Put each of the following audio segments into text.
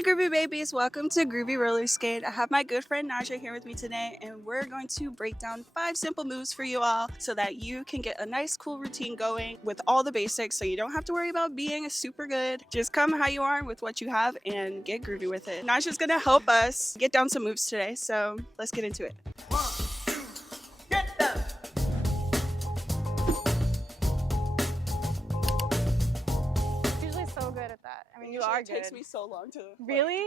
Hey Groovy babies, welcome to Groovy Roller Skate. I have my good friend Naja here with me today, and we're going to break down 5 simple moves for you all so that you can get a nice cool routine going with all the basics, so you don't have to worry about being super good. Just come how you are with what you have and get groovy with it. Naja's gonna help us get down some moves today, so let's get into it. Good at that. I mean, You are good. It takes me so long to really.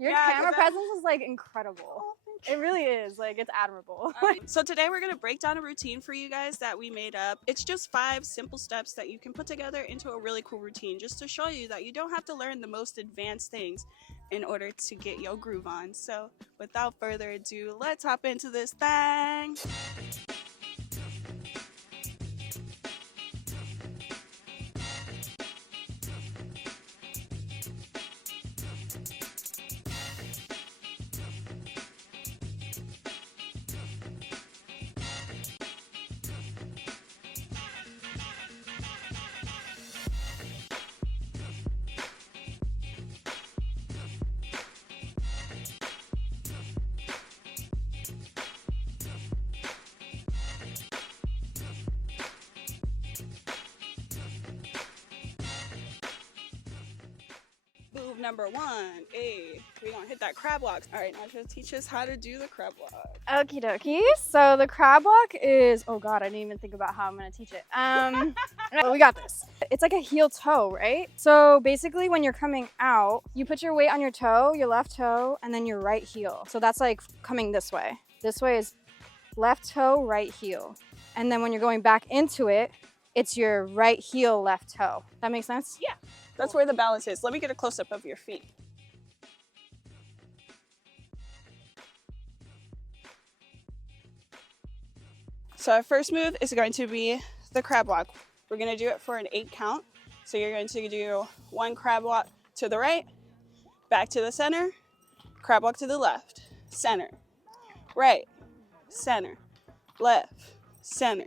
Your camera presence is like incredible. It really is. Like, it's admirable. So today we're gonna break down a routine for you guys that we made up. It's just 5 simple steps that you can put together into a really cool routine, just to show you that you don't have to learn the most advanced things in order to get your groove on. So without further ado, let's hop into this thing. Move number 1, we're gonna hit that crab walk. All right, Naja, teach us how to do the crab walk. Okie dokie. So the crab walk is, oh God, I didn't even think about how I'm gonna teach it. Well, we got this. It's like a heel toe, right? So basically when you're coming out, you put your weight on your toe, your left toe, and then your right heel. So that's like coming this way. This way is left toe, right heel. And then when you're going back into it, it's your right heel, left toe. That makes sense? Yeah. That's where the balance is. Let me get a close-up of your feet. So our first move is going to be the crab walk. We're going to do it for an 8 count. So you're going to do 1 crab walk to the right, back to the center, crab walk to the left, center, right, center, left, center,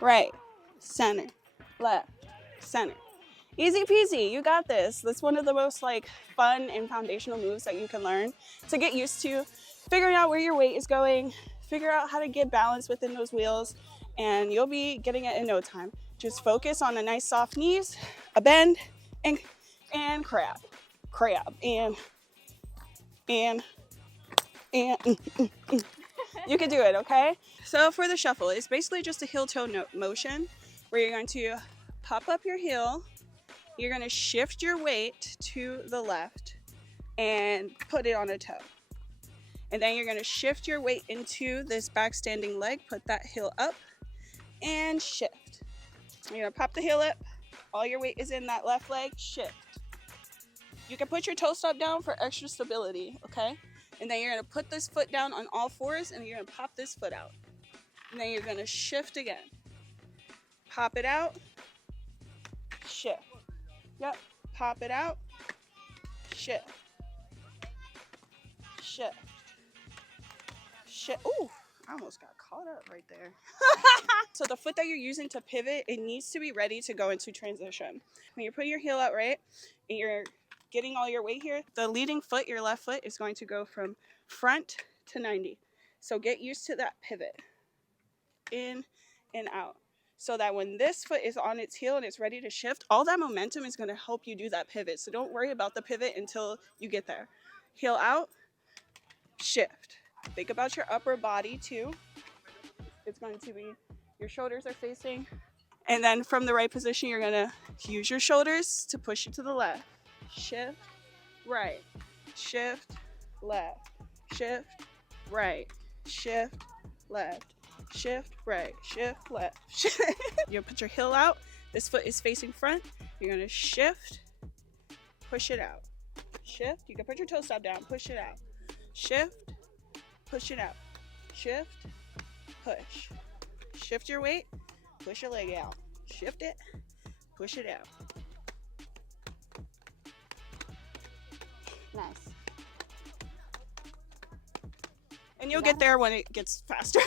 right, center, left, center. Easy peasy, you got this. That's one of the most fun and foundational moves that you can learn to get used to, figuring out where your weight is going, figure out how to get balance within those wheels, and you'll be getting it in no time. Just focus on a nice soft knees, a bend, and crab, and. You can do it, okay? So for the shuffle, it's basically just a heel toe motion where you're going to pop up your heel. You're going to shift your weight to the left and put it on a toe. And then you're going to shift your weight into this back standing leg, put that heel up, and shift. You're going to pop the heel up. All your weight is in that left leg, shift. You can put your toe stop down for extra stability, okay? And then you're going to put this foot down on all 4s, and you're going to pop this foot out. And then you're going to shift again. Pop it out, shift. Yep, pop it out, shift, shift, shift. Ooh, I almost got caught up right there. So the foot that you're using to pivot, it needs to be ready to go into transition. When you're putting your heel out, right, and you're getting all your weight here, the leading foot, your left foot, is going to go from front to 90. So get used to that pivot, in and out. So that when this foot is on its heel and it's ready to shift, all that momentum is going to help you do that pivot. So don't worry about the pivot until you get there. Heel out, shift. Think about your upper body too. It's going to be, your shoulders are facing. And then from the right position, you're going to use your shoulders to push you to the left. Shift, right, shift, left, shift, right, shift, left. Shift, right, shift, left. You put your heel out. This foot is facing front. You're going to shift, push it out. Shift. You can put your toe stop down. Push it out. Shift, push it out. Shift, push. Shift your weight. Push your leg out. Shift it, push it out. Nice. And you'll get there when it gets faster.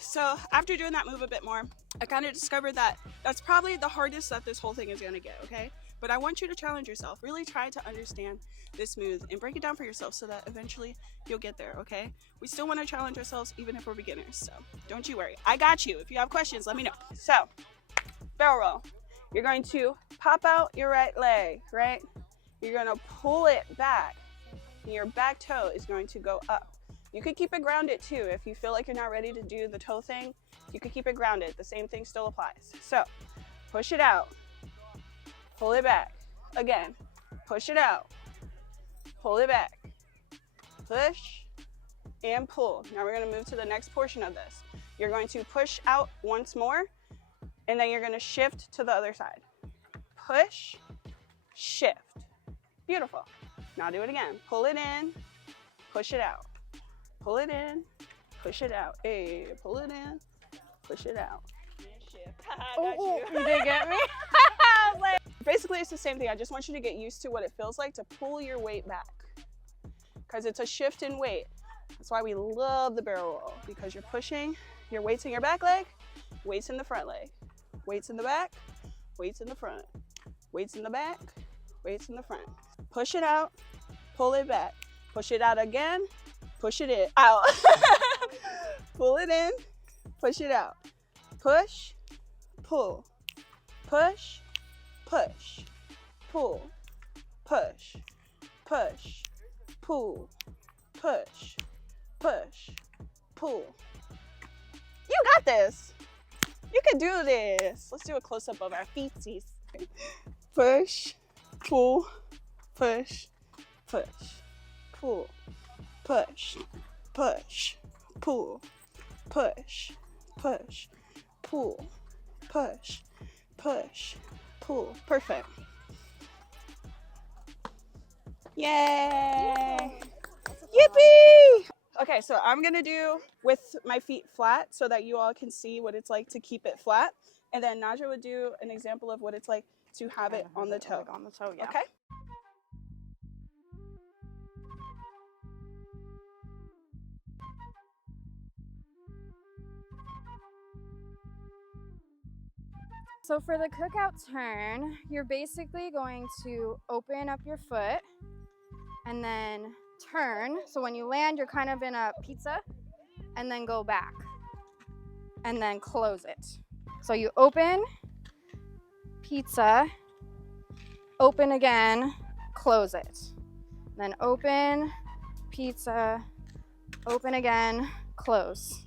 So after doing that move a bit more, I kind of discovered that that's probably the hardest that this whole thing is going to get, okay? But I want you to challenge yourself. Really try to understand this move and break it down for yourself so that eventually you'll get there, okay? We still want to challenge ourselves even if we're beginners, so don't you worry. I got you. If you have questions, let me know. So, barrel roll. You're going to pop out your right leg, right? You're going to pull it back, and your back toe is going to go up. You could keep it grounded too. If you feel like you're not ready to do the toe thing, you could keep it grounded. The same thing still applies. So, push it out, pull it back. Again, push it out, pull it back, push, and pull. Now we're gonna move to the next portion of this. You're going to push out once more, and then you're gonna shift to the other side. Push, shift. Beautiful. Now do it again. Pull it in, push it out. Pull it in, push it out. Hey, pull it in, push it out. And shift. Oh, you did get me? Basically, it's the same thing. I just want you to get used to what it feels like to pull your weight back, because it's a shift in weight. That's why we love the barrel roll, because you're pushing your weights in your back leg, weights in the front leg, weights in the back, weights in the front, weights in the back, weights in the front. Push it out, pull it back, push it out again, push it in, out. Pull it in, push it out. Push, pull, push, push, pull, push, push, pull, push, push, pull. You got this. You can do this. Let's do a close-up of our feetsies. Push, pull, push, push, pull, push, push, pull, push, push, pull, push, push, pull. Perfect. Yay! Yippee! Okay, so I'm gonna do with my feet flat so that you all can see what it's like to keep it flat. And then Naja would do an example of what it's like to have it on the toe. Like on the toe, yeah. Okay? So for the cookout turn, you're basically going to open up your foot and then turn. So when you land, you're kind of in a pizza, and then go back and then close it. So you open, pizza, open again, close it. Then open, pizza, open again, close.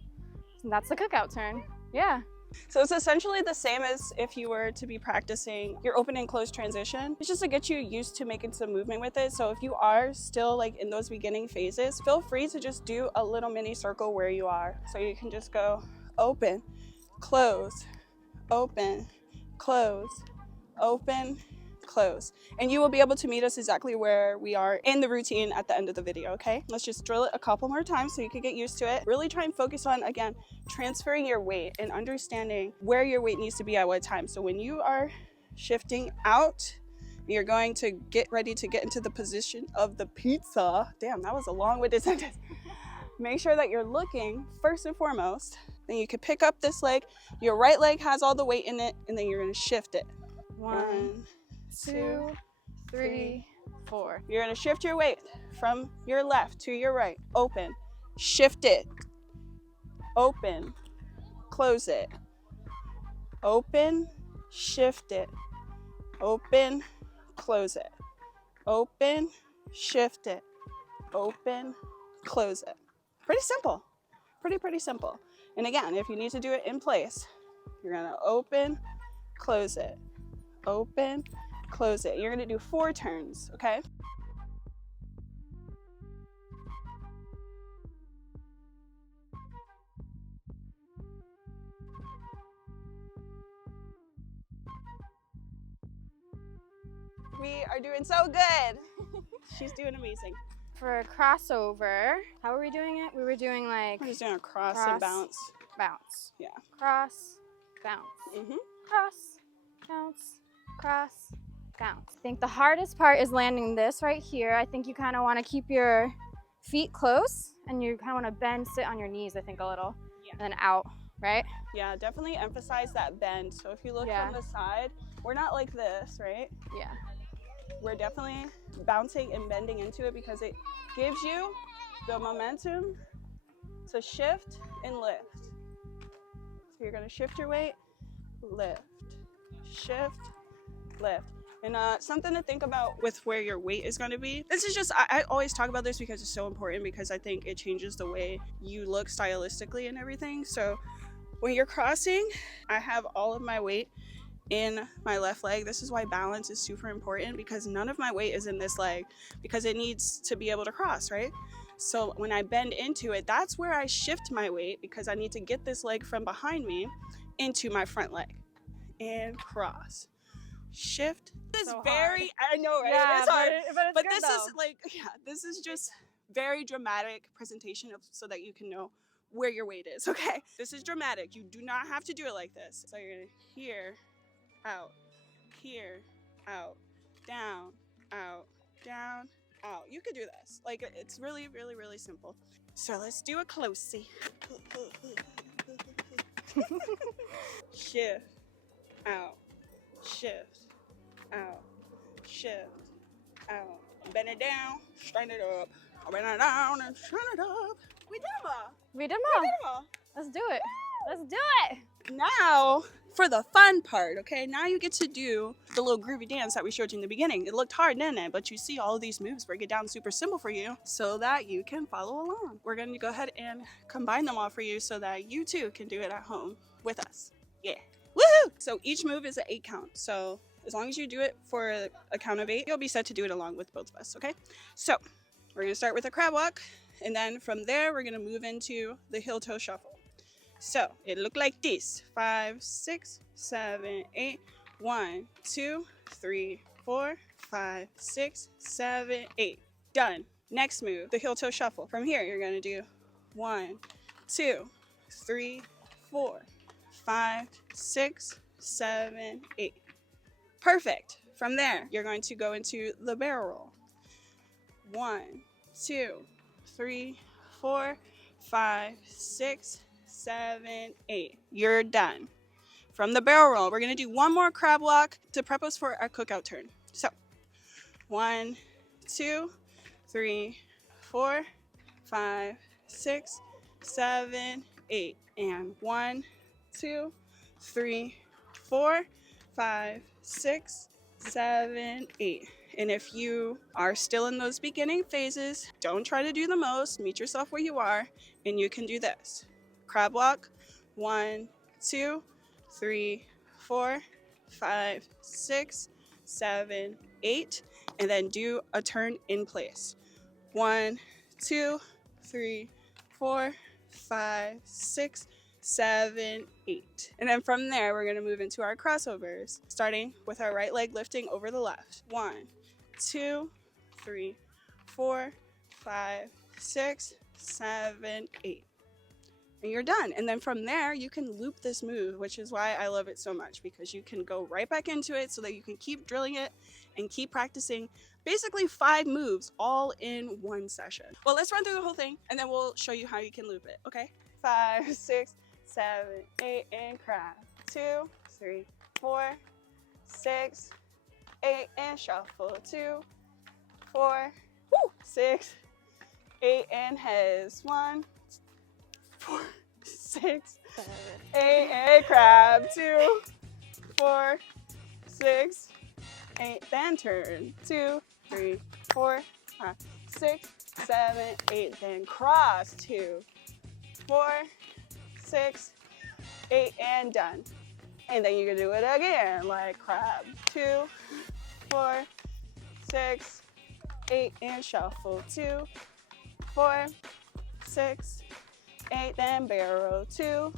And that's the cookout turn. Yeah. So it's essentially the same as if you were to be practicing your open and close transition. It's just to get you used to making some movement with it. So if you are still like in those beginning phases, feel free to just do a little mini circle where you are. So you can just go open, close, open, close, open, close. And you will be able to meet us exactly where we are in the routine at the end of the video, okay? Let's just drill it a couple more times so you can get used to it. Really try and focus on, again, transferring your weight and understanding where your weight needs to be at what time. So when you are shifting out, you're going to get ready to get into the position of the pizza. Damn, that was a long-winded sentence. Make sure that you're looking first and foremost. Then you can pick up this leg. Your right leg has all the weight in it, and then you're gonna shift it. 1, 2, 3, 4. You're gonna shift your weight from your left to your right. Open, shift it. Open, close it. Open, shift it. Open, close it. Open, shift it. Open, close it. Pretty simple. Pretty simple. And again, if you need to do it in place, you're gonna open, close it. Open, close it. You're gonna do 4 turns, okay? We are doing so good. She's doing amazing. For a crossover, how were we doing it? We were doing like We're just doing a cross and bounce. bounce. Yeah. Cross, bounce. Mm-hmm. Cross, bounce, cross, bounce. I think the hardest part is landing this right here. I think you kind of want to keep your feet close and you kind of want to bend, sit on your knees, I think a little, Yeah. and then out, right? Yeah, definitely emphasize that bend. So if you look Yeah. from the side, we're not like this, right? Yeah. we're definitely bouncing and bending into it because it gives you the momentum to shift and lift. So you're gonna shift your weight, lift, shift, lift. And something to think about with where your weight is gonna be. This is just, I always talk about this because it's so important, because I think it changes the way you look stylistically and everything. So when you're crossing, I have all of my weight in my left leg. This is why balance is super important, because none of my weight is in this leg because it needs to be able to cross, right? So when I bend into it, that's where I shift my weight, because I need to get this leg from behind me into my front leg and cross. Shift. This So is very hard. I know, right? Yeah, It's hard. but it's But good this though. is like, yeah, this is just very dramatic presentation of, so that you can know where your weight is, okay? This is dramatic. You do not have to do it like this. So you're gonna here, out, here, out, down, out, down, out. You could do this. Like, it's really, really, really simple. So let's do a closey. Shift, out, shift, out, shift, out. Bend it down, straighten it up. Bend it down and straighten it up. We did them all. We did We them did all. them all. Let's do it. Let's do it. Now for the fun part, okay? Now you get to do the little groovy dance that we showed you in the beginning. It looked hard, didn't it? But you see all of these moves break it down super simple for you so that you can follow along. We're gonna go ahead and combine them all for you so that you too can do it at home with us. Yeah. Woohoo! So each move is an 8 count. So as long as you do it for a count of 8, you'll be set to do it along with both of us, okay? So we're gonna start with a crab walk, and then from there, we're gonna move into the heel toe shuffle. So it looked like this: 5, 6, 7, 8. 1, 2, 3, 4, 5, 6, 7, 8. Done. Next move, the heel toe shuffle. From here, you're gonna do 1, 2, 3, 4, 5, 6, 7, 8. Perfect. From there, you're going to go into the barrel roll. 1, 2, 3, 4, 5, 6, 7, 8. You're done. From the barrel roll, we're gonna do one more crab walk to prep us for our cookout turn. So 1, 2, 3, 4, 5, 6, 7, 8. And 1, 2, 3, 4, 5, 6, 7, 8. And if you are still in those beginning phases, don't try to do the most. Meet yourself where you are, and you can do this. Crab walk, 1, 2, 3, 4, 5, 6, 7, 8, and then do a turn in place. 1, 2, 3, 4, 5, 6, 7, 8. And then from there, we're going to move into our crossovers, starting with our right leg lifting over the left. 1, 2, 3, 4, 5, 6, 7, 8. And you're done. And then from there, you can loop this move, which is why I love it so much, because you can go right back into it so that you can keep drilling it and keep practicing basically 5 moves all in one session. Well, let's run through the whole thing and then we'll show you how you can loop it, okay? 5, 6, 7, 8, and crab. 2, 3, 4, 6, 8, and shuffle. 2, 4, 6, 8, and heads. 1, 4, 6, 7, 8, and crab. 2, 4, 6, 8, then turn. 2, 3, 4, 5, 6, 7, 8, then cross. 2, 4, 6, 8, and done. And then you can do it again, like crab. 2, 4, 6, 8, and shuffle. 2, 4, 6, 8, then barrel. 2,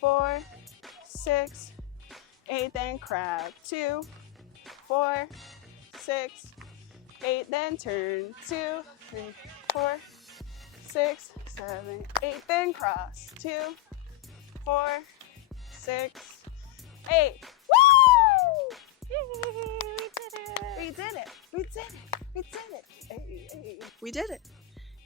4, 6, 8, then crab. 2, 4, 6, 8, then turn. 2, 3, 4, 6, 7, 8, then cross. 2, 4, 6, 8. Woo! Yay, we did it! We did it! We did it! We did it! Hey, hey. We did it!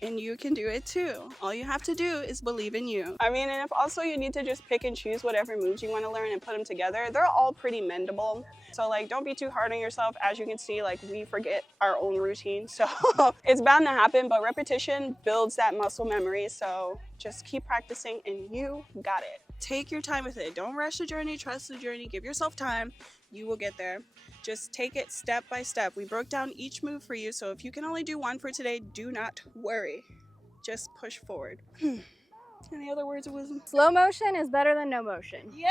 and you can do it too. All you have to do is believe in you. I mean, and if also you need to just pick and choose whatever moves you want to learn and put them together, they're all pretty mendable. So like, don't be too hard on yourself. As you can see, like, we forget our own routine. So it's bound to happen, but repetition builds that muscle memory. So just keep practicing and you got it. Take your time with it. Don't rush the journey, trust the journey, give yourself time. You will get there. Just take it step by step. We broke down each move for you. So if you can only do one for today, do not worry. Just push forward. Any other words of wisdom? Slow motion is better than no motion. Yeah,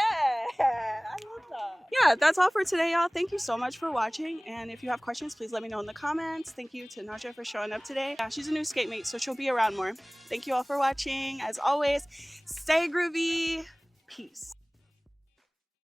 I love that. Yeah, that's all for today, y'all. Thank you so much for watching. And if you have questions, please let me know in the comments. Thank you to Naja for showing up today. She's a new skate mate, so she'll be around more. Thank you all for watching. As always, stay groovy. Peace.